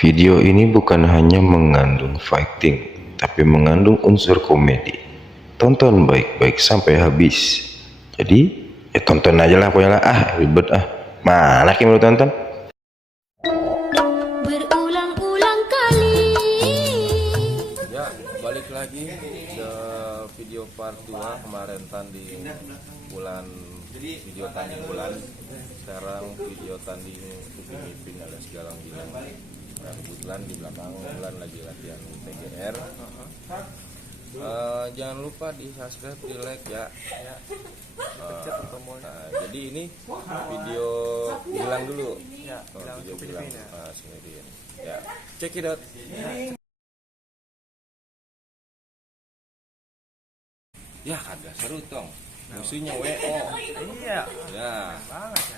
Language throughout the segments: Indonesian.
Video ini bukan hanya mengandung fighting, tapi mengandung unsur komedi. Tonton baik-baik sampai habis. Jadi, ya tonton aja lah pokoknya lah. Ribet Mana yang mau tonton? Berulang-ulang kali. Ya, balik lagi ke video part 2. Kemarin tanding bulan, video tanding bulan. Sekarang video tanding Upin Ipin alias Galang Gilang. Dan kebetulan di belakang bulan lagi latihan PGR. Jangan lupa di subscribe, di like ya. Jadi ini video Gilang dulu. Video Gilang sendirian. Ya, check it out. Ya kagak seru tong. Musuhnya WO. Iya.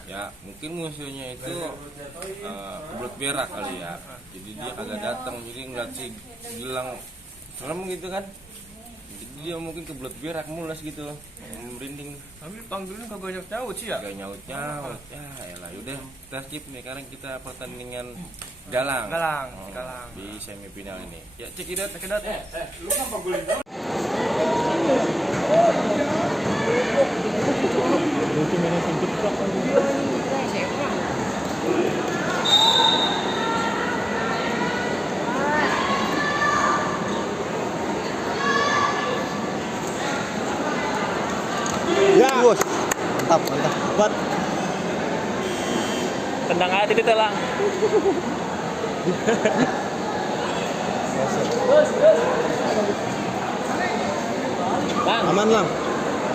Ya mungkin musuhnya itu kebelet berak kali ya. Jadi dia kagak datang, jadi ngeliat si Gilang serem gitu kan. Jadi dia mungkin kebelet berak mulas gitu, merinding. Tapi panggilnya kagak nyaut sih ya. Kagak nyaut. Ya elah, yaudah kita skip nih. Sekarang kita pertandingan Galang di semifinal ini. Ya cek it out. Lu kan panggilin dulu. Ya, bos. Mantap. Buat Tendang aja titik telang. aman lang.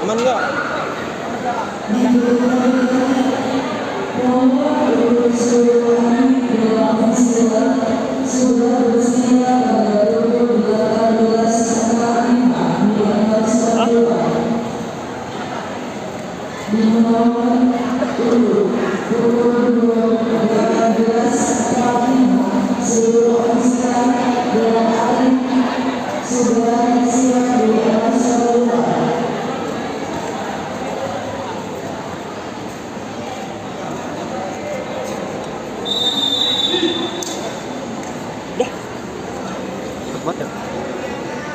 Aman enggak?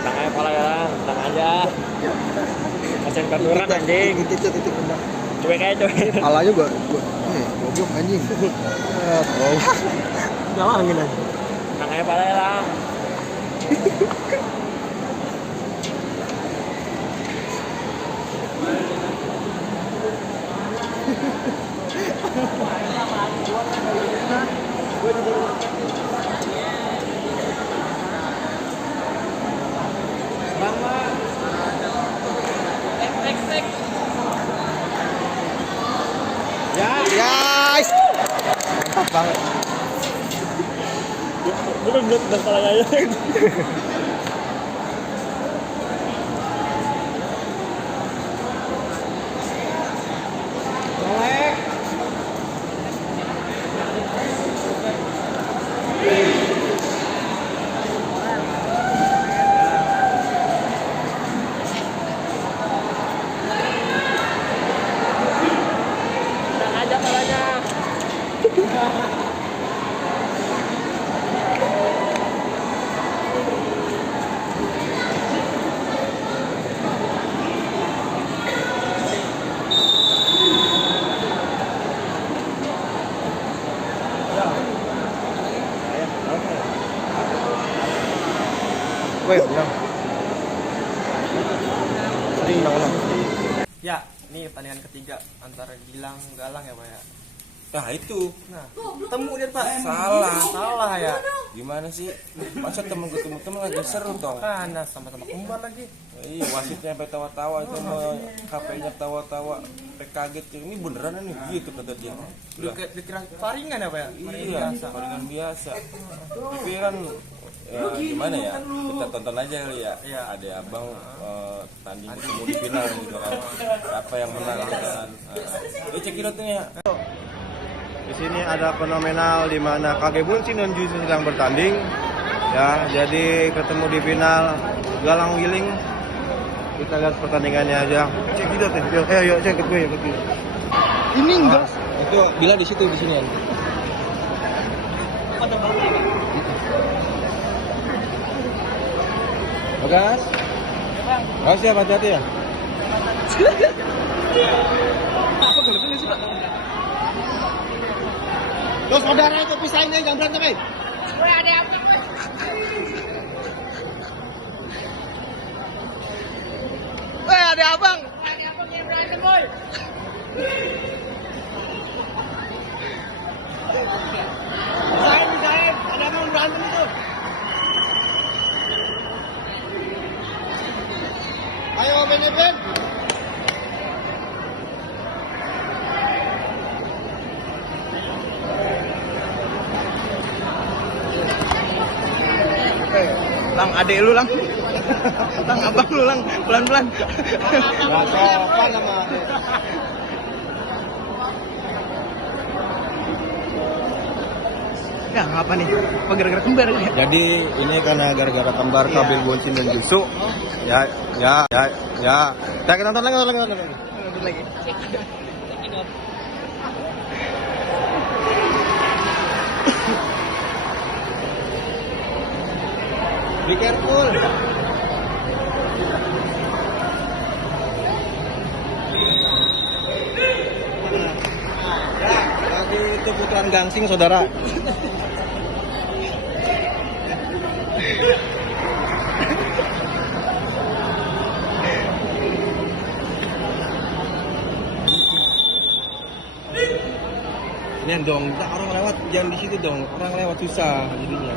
Tendang aja pala ya, tendang aja. Macam katuran anjing. Titik tendang. Cuek aja cuek. Palanya gua goblok anjing. Galangin aja. Tendang aja pala ya lang. Guys. Mantap banget. Belum tendang palanya aja. Tendang aja palanya. Woi, menang. Tadi menang. Ya, ini pertandingan ketiga antara Gilang Galang ya Pak ya. Nah itu Nah, temu dia Pak. salah ya. gimana sih? Masa temen ketemu temen agak seru tong. Karena sama-sama kembar lagi. Iya, wasitnya sampai tawa-tawa itu sama HP-nya tawa-tawa, sampai kaget. Ini beneran nih gitu kata dia. Udah, Dikira paringan ya Pak ya? iya, palingan biasa. Tapi kan ya, gimana ya? Kita tonton aja kali ya. Iya. Ada abang tanding ketemu di final gitu kan. Apa yang menang gitu kan. Cek ya. Di sini ada fenomenal di mana Kagebunsin dan Juicy sedang bertanding. Ya, jadi ketemu di final Galang Giling. Kita lihat pertandingannya aja. Cek gitu teh. Yuk, cek gue ya. Ini enggak. Itu bila di situ di sini. Bagas. Bagas siap, hati-hati ya. Terus saudara itu pisahin aja, jangan berantem, eh. Ada abang yang berantem, boy. Misahin, ada abang berantem itu. Ayo, Ben. Lang, adek lu, Lang. Lang, abang lu, Lang. Pelan-pelan. Gak sopan sama adek. Ya, apa nih? Apa gara-gara kembar ya? Jadi ini karena gara-gara kembar Kabil Boncin dan Jusu. Ya. Kita nonton lagi. Lanjut lagi. Be careful. Ya, lagi itu putaran gangsing, saudara. Ini dong, orang lewat jangan di situ dong. Orang lewat susah jadinya.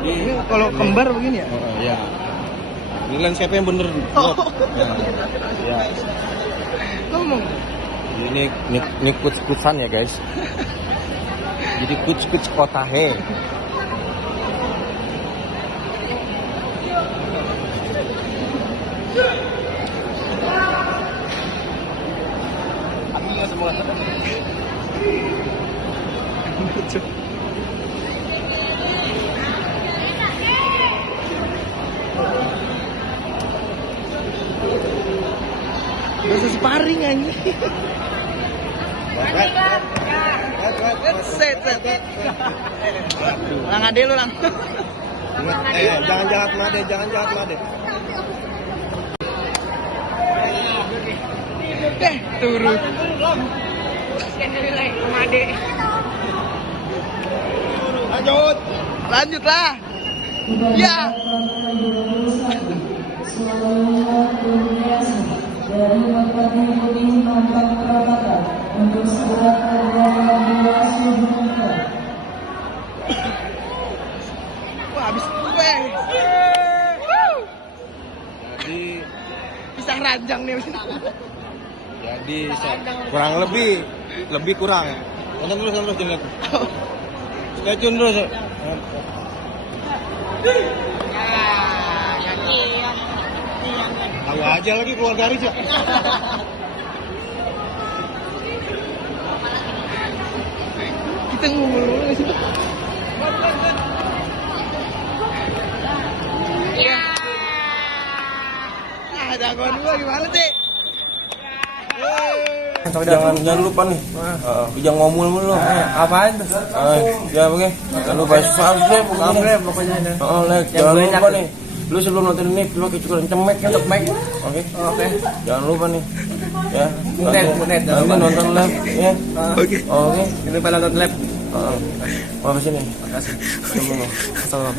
Ini kalau kembar begini ya? Oh, ya. Nilai siapa yang bener? Ya. Ngomong. Ini kuts-kutsan ya guys. Jadi kuts-kuts kota he. Bisa sparring anjing. Set. Lang, ade lu, Lang. Jangan jahat Made. Turun. Lanjutlah. Ya. Wah, habis gue. Jadi Pisang ranjang nih. kurang lebih kurang. Nonton terus lihat. Stay tune terus. Tahu aja lagi keluar dari aja. Kita ngumpul di situ. Ya. Nah, jagoan gua gimana sih? Jangan lupa nih, jangan ngomul mulu. Apaan tuh? Ya oke, jangan lupa subscribe Pokoknya ada. like, jangan lupa nih. Lu sebelum nonton ini, lu cukup cemek kan, cemek. Oke. Jangan lupa nih. Ya. Nanti nonton live ya. Oke. Ini pada nonton live. Apa sini? Makasih. Salam.